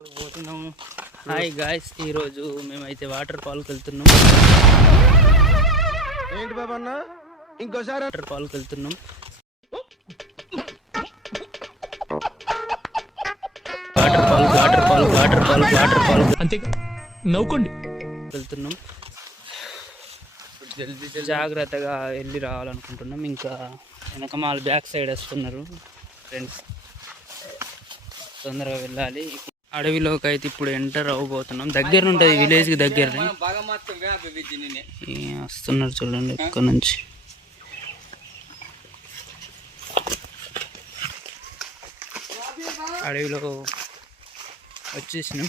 పోతున్నాము. Hi guys, ఈరోజు మేమైతే వాటర్ ఫాల్కి వెళ్తున్నాం. ఏంటి బాబా అన్న ఇంకోసారి వాటర్ ఫాల్కి వెళ్తున్నాం. వాటర్ ఫాల్ అంతే నవ్వుకోండి. వెళ్తున్నాం. జాగ్రత్తగా వెళ్ళి రావాలనుకుంటున్నాం. ఇంకా వెనక మాల బ్యాక్ సైడ్ వస్తున్నారు ఫ్రెండ్స్. తొందరగా వెళ్ళాలి. అడవిలోకి అయితే ఇప్పుడు ఎంటర్ అవ్వబోతున్నాం. దగ్గర ఉంటుంది, విలేజ్కి దగ్గర వస్తున్నారు చూడండి ఇక్కడ నుంచి. అడవిలో వచ్చేసినాం.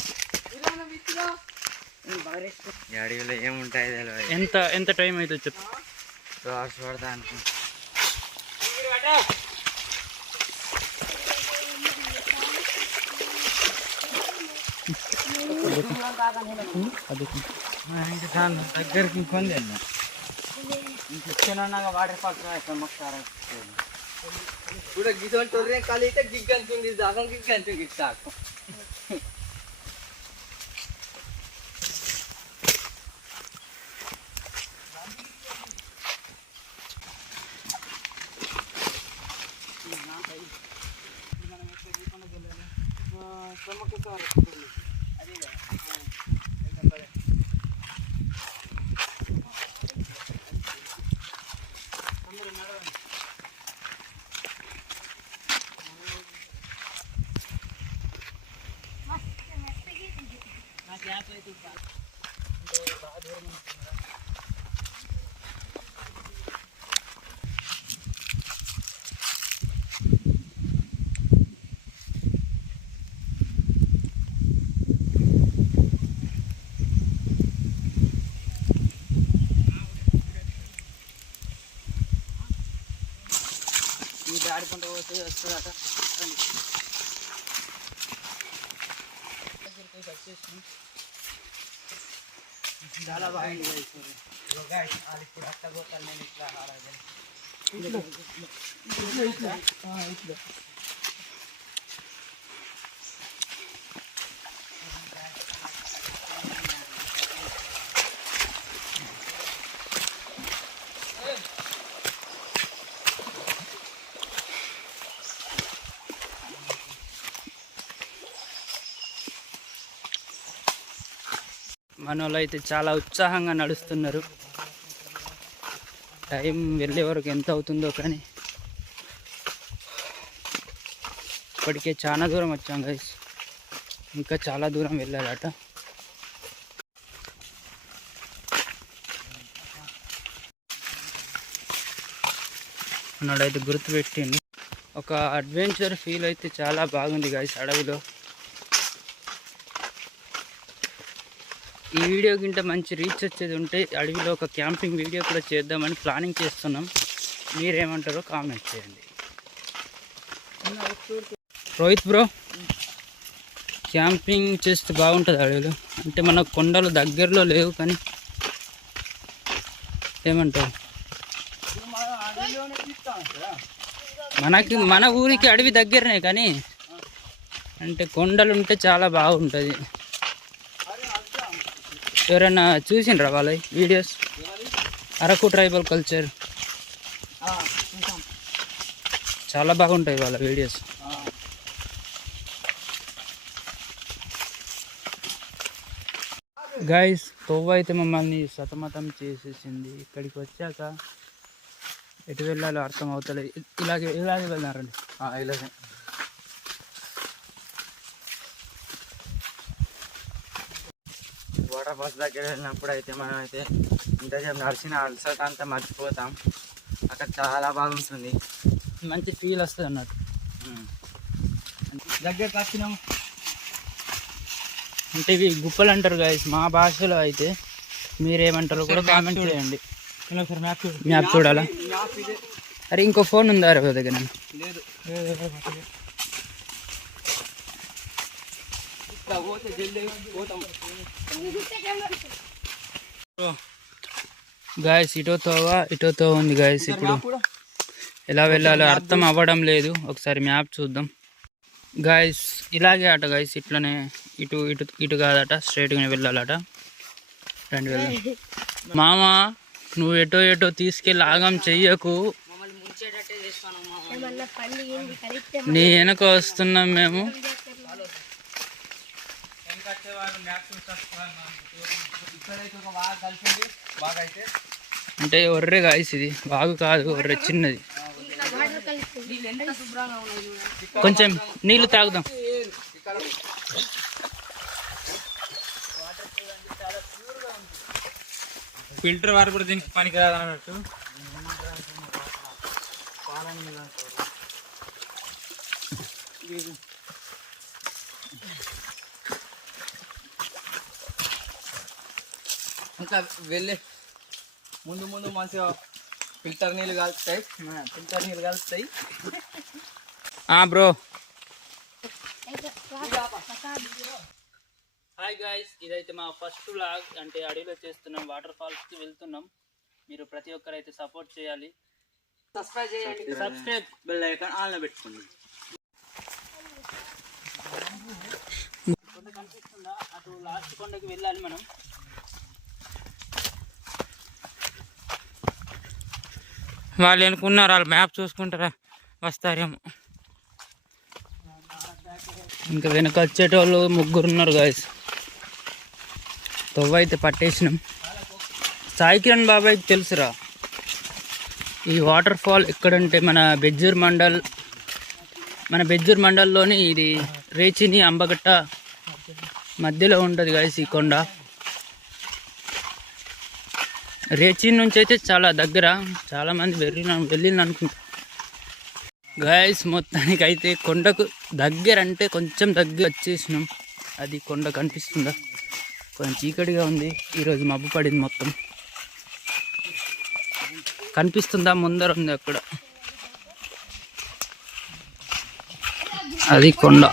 అడవిలో ఏముంటాయి తెలియదు. ఎంత టైం అవుతుంది చెప్పు. 2 hours పడతా అనుకుంటా. దగ్గరికి ఇంకొంది ఇంకొచ్చినాక వాటర్ ఫాల్స్ కూడా గిసోని తొర్రే ఖాళీ అయితే గిగ్ అంటుంది దాకా గిగ్ అంటుంది గిస్తాకు. ఆడుకుంటూ పోతే వస్తుందట. చాలా బాగుంది. ఇప్పుడు అట్ట పోతాను నేను ఇట్లా మన వాళ్ళు అయితే చాలా ఉత్సాహంగా నడుస్తున్నారు. టైం వెళ్ళే వరకు ఎంత అవుతుందో కానీ ఇప్పటికే చాలా దూరం వచ్చాం గైస్. ఇంకా చాలా దూరం వెళ్ళాలట. అన్నాడైతే గుర్తుపెట్టింది. ఒక అడ్వెంచర్ ఫీల్ అయితే చాలా బాగుంది గైస్ అడవిలో. ఈ వీడియో కింద మంచి రీచ్ వచ్చేది ఉంటే అడవిలో ఒక క్యాంపింగ్ వీడియో కూడా చేద్దామని ప్లానింగ్ చేస్తున్నాం. మీరేమంటారో కామెంట్ చేయండి. రోహిత్ బ్రో, క్యాంపింగ్ చేస్తే బాగుంటుంది అడవిలో. అంటే మన కొండలు దగ్గరలో లేవు కానీ ఏమంటారు? మన ఊరికి అడవి దగ్గరనే కానీ అంటే కొండలు ఉంటే చాలా బాగుంటుంది. ఎవరైనా చూసిండ్రా వాళ్ళ వీడియోస్? అరకు ట్రైబల్ కల్చర్ చాలా బాగుంటాయి వాళ్ళ వీడియోస్. గైస్, తోవ అయితే మమ్మల్ని సతమతం చేసేసింది. ఇక్కడికి వచ్చాక ఎటు వెళ్ళాలో అర్థం అవుతలేదు. ఇలాగే వెళ్దారండి. ఇలాగే వాటర్ ఫాల్స్ దగ్గర వెళ్ళినప్పుడు అయితే మనం అయితే ఇంతసేపు నడిచిన అలసట అంతా మర్చిపోతాం. అక్కడ చాలా బాగుంటుంది, మంచి ఫీల్ వస్తుంది అన్నట్టు. దగ్గరకు వచ్చినాం అంటే ఇవి గుప్పలు అంటారు గైస్ మా భాషలో. అయితే మీరేమంటారో కూడా కామెంట్ చేయండి. మ్యాప్ చూడాలా? అరే ఇంకో ఫోన్ ఉందా రే దగ్గర? గాయస్ ఇటోతో ఉంది గాయస్. ఇప్పుడు ఎలా వెళ్ళాలో అర్థం అవ్వడం లేదు. ఒకసారి మ్యాప్ చూద్దాం గాయస్. ఇలాగే అట గైస్, ఇట్లనే ఇటు ఇటు ఇటు కాదట, స్ట్రైట్గానే వెళ్ళాలట. రండి వెళ్దాం. మామ నువ్వు ఎటో ఎటో తీసుకెళ్ళి ఆగం చెయ్యకు, నీ వెనక వస్తున్నాం మేము. అంటే ఒర్రే గాయస్, ఇది బాగు కాదు, ఒర్రె చిన్నది. కొంచెం నీళ్లు తాగుదాం. ఫిల్టర్ వాటర్ కూడా దీనికి పనికి రాదన్నట్టు. ఇంకా వెళ్ళే ముందు ముందు మంచిగా ఫిల్టర్ నీళ్ళు కలుపుతాయి. బ్రో. హాయ్ గాయ్స్, ఇదైతే మా ఫస్ట్ వ్లాగ్. అంటే అడవిలో చేస్తున్నాం, వాటర్ ఫాల్స్కి వెళ్తున్నాం. మీరు ప్రతి ఒక్కరైతే సపోర్ట్ చేయాలి, సబ్స్క్రైబ్ చేయండి, బెల్ ఐకాన్ ఆన్లో పెట్టుకోండి. కొండ కనిపిస్తుందా? అటు లాస్ట్ కొండకి వెళ్ళాలి మనం. వాళ్ళు అనుకున్నారు, వాళ్ళు మ్యాప్ చూసుకుంటారా వస్తారేమో. ఇంకా వెనక వచ్చేటోళ్ళు 3 ఉన్నారు గాయస్. తొవ్వ అయితే పట్టేసినాం. సాయి కిరణ్ బాబాయ్కి తెలుసురా ఈ వాటర్ ఫాల్ ఎక్కడంటే, మన బెజ్జూర్ మండల్లోని ఇది రేచిని అంబగట్ట మధ్యలో ఉంటుంది గాయస్ ఈ కొండ. రేచి నుంచి అయితే చాలా దగ్గర, చాలామంది వెళ్ళిన అనుకుంటా గాయస్. మొత్తానికి అయితే కొండకు దగ్గర, అంటే కొంచెం దగ్గర వచ్చేసినాం. అది కొండ కనిపిస్తుందా? కొంచెం చీకటిగా ఉంది, ఈరోజు మబ్బు పడింది మొత్తం. కనిపిస్తుందా? ముందర ఉంది అక్కడ, అది కొండ.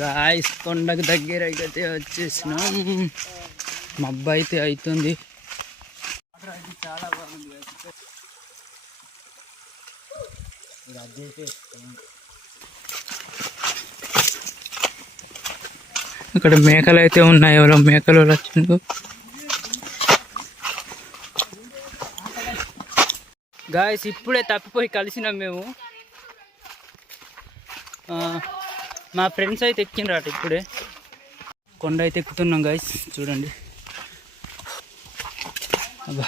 గాయస్ కొండకు దగ్గర అయితే వచ్చేసినాం. మబ్బు అయితే అవుతుంది. చాలా బాగుంది. ఇక్కడ మేకలు అయితే ఉన్నాయి, ఎవరో మేకలు వచ్చిండు. గాయస్ ఇప్పుడే తప్పిపోయి కలిసినాం మేము. మా ఫ్రెండ్స్ అయితే ఎక్కినరాట ఇప్పుడే. కొండ అయితే ఎక్కుతున్నాం గాయస్, చూడండి. అబ్బా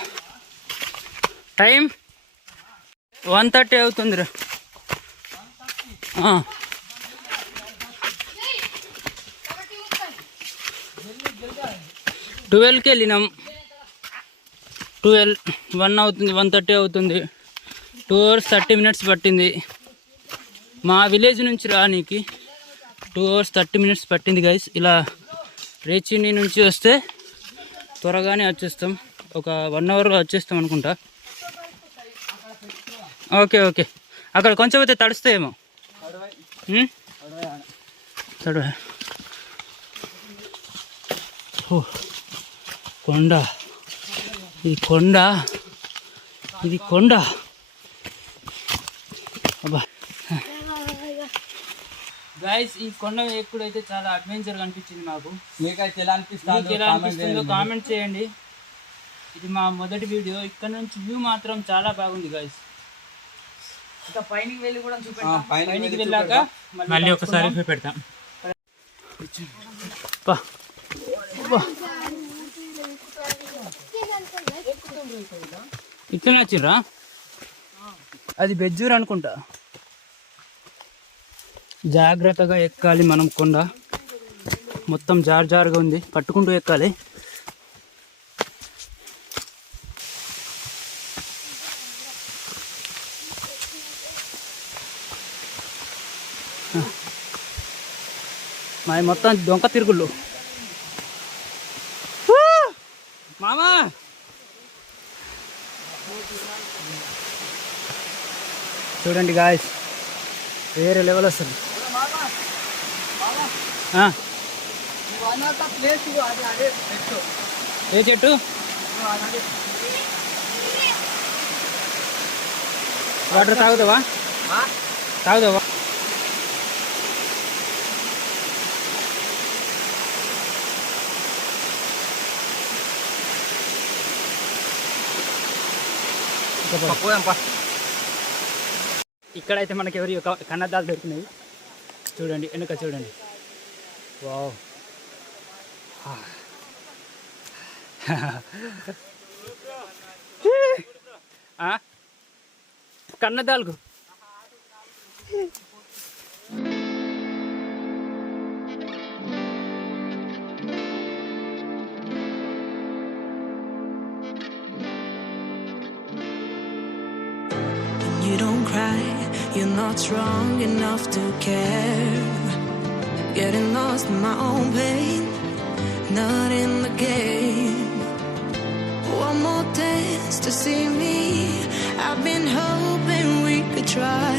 టైం 1:30 అవుతుందిరా. 12కి వెళ్ళినాం. 1 అవుతుంది, 1:30 అవుతుంది. 2 hours 30 minutes పట్టింది. మా విలేజ్ నుంచి రానికి 2 hours 30 minutes పట్టింది గైస్. ఇలా రేచిని నుంచి వస్తే త్వరగానే వచ్చేస్తాం, ఒక 1 hourలో వచ్చేస్తాం అనుకుంటా. ఓకే ఓకే, అక్కడ కొంచెం అయితే తడుస్తాయేమో. తడవ కొండ, ఇది కొండ. అబ్బా గైస్, ఈ కొండ ఎక్కుడైతే చాలా అడ్వెంచర్గా అనిపించింది మాకు. మీకైతే ఎలా అనిపిస్తుందో కామెంట్ చేయండి. ఇది మా మొదటి వీడియో. ఇక్కడ నుంచి వ్యూ మాత్రం చాలా బాగుంది గైస్. ఇంకా పైనకి వెళ్ళి కూడా చూపెడతాం. పైనకి వెళ్ళాక మళ్ళీ ఒకసారి చూపెడతాం. ఇట్లా నచ్చిర్రా? అది బెజ్జూర్ అనుకుంటా. జాగ్రత్తగా ఎక్కాలి మనం కొండ. మొత్తం జారుగా ఉంది, పట్టుకుంటూ ఎక్కాలి. మా మొత్తం దొంగ తిరుగుళ్ళు. మామా చూడండి గాయస్, వేరే లెవెల్ వస్తుంది. ఏ చెట్టు? వాటర్ తాగుతావా? తాగుదావా? ఇక్కడైతే మనకి ఎవరి కన్నద్దాలు దొరికినాయి. చూడండి వెనుక చూడండి. వావ్ కన్నదాలకు You don't cry, you're not strong enough to care. Getting lost in my own pain, not in the game. One more dance to see me, I've been hoping we could try.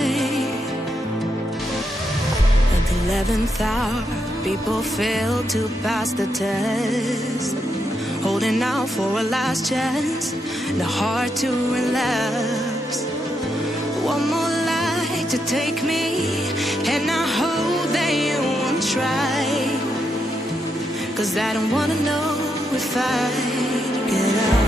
At the 11th hour, people fail to pass the test. Holding out for a last chance, the heart to relapse. One more light to take me, and I hope that you won't try. 'Cause I don't wanna know if I get out.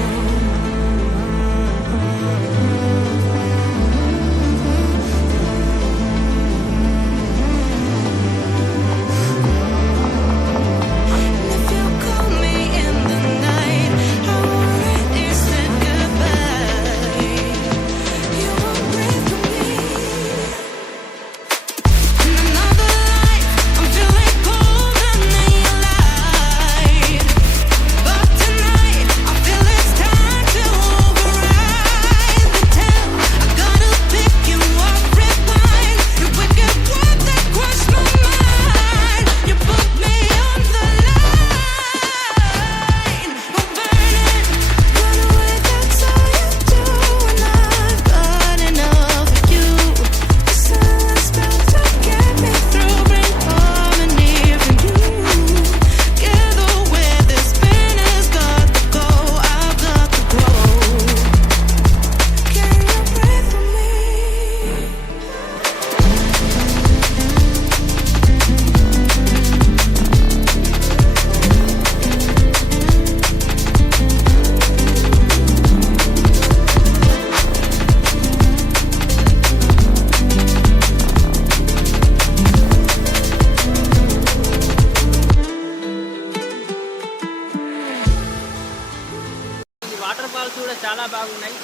Waterfalls కూడా చాలా బాగున్నాయి.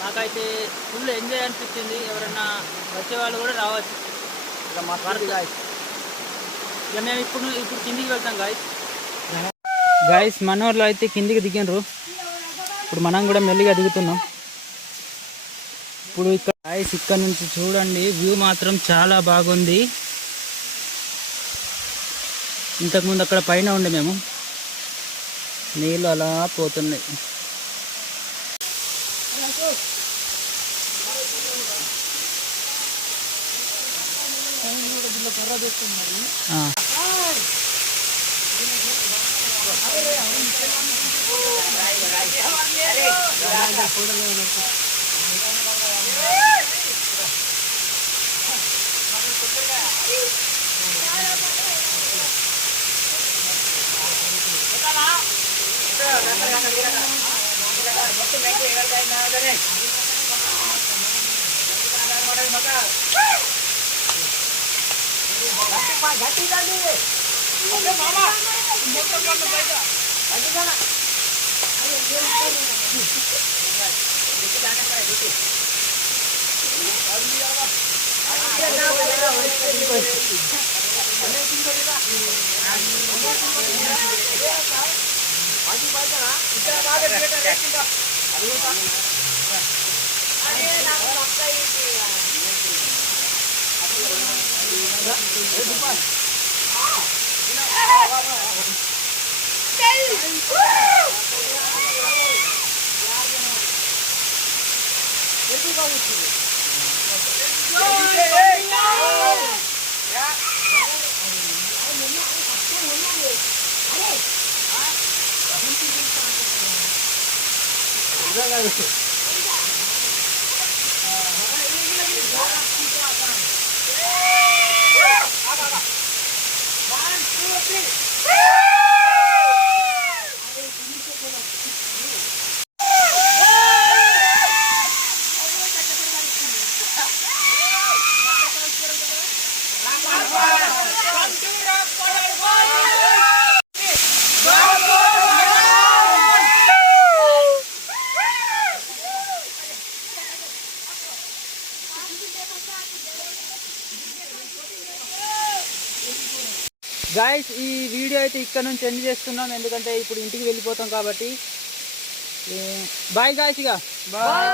నాకైతే full enjoy అనిపించింది. ఎవరన్నా వచ్చే వాళ్ళు కూడా రావచ్చు. ఇక మేము ఇప్పుడు కిందికి వెళ్తాం గాయస్. మనోళ్ళు అయితే కిందికి దిగినరు. ఇప్పుడు మనం కూడా మెల్లిగా దిగుతున్నాం. ఇప్పుడు ఇక్కడ నుంచి చూడండి, వ్యూ మాత్రం చాలా బాగుంది. ఇంతకుముందు అక్కడ పైన ఉండే మేము, నీళ్ళు అలా పోతున్నాయి. గాయస్ ఈ వీడియో అయితే ఇక్కడ నుంచి ఎండ్ చేస్తున్నాం, ఎందుకంటే ఇప్పుడు ఇంటికి వెళ్ళిపోతాం కాబట్టి. బాయ్ గాయస్, ఇక బాయ్.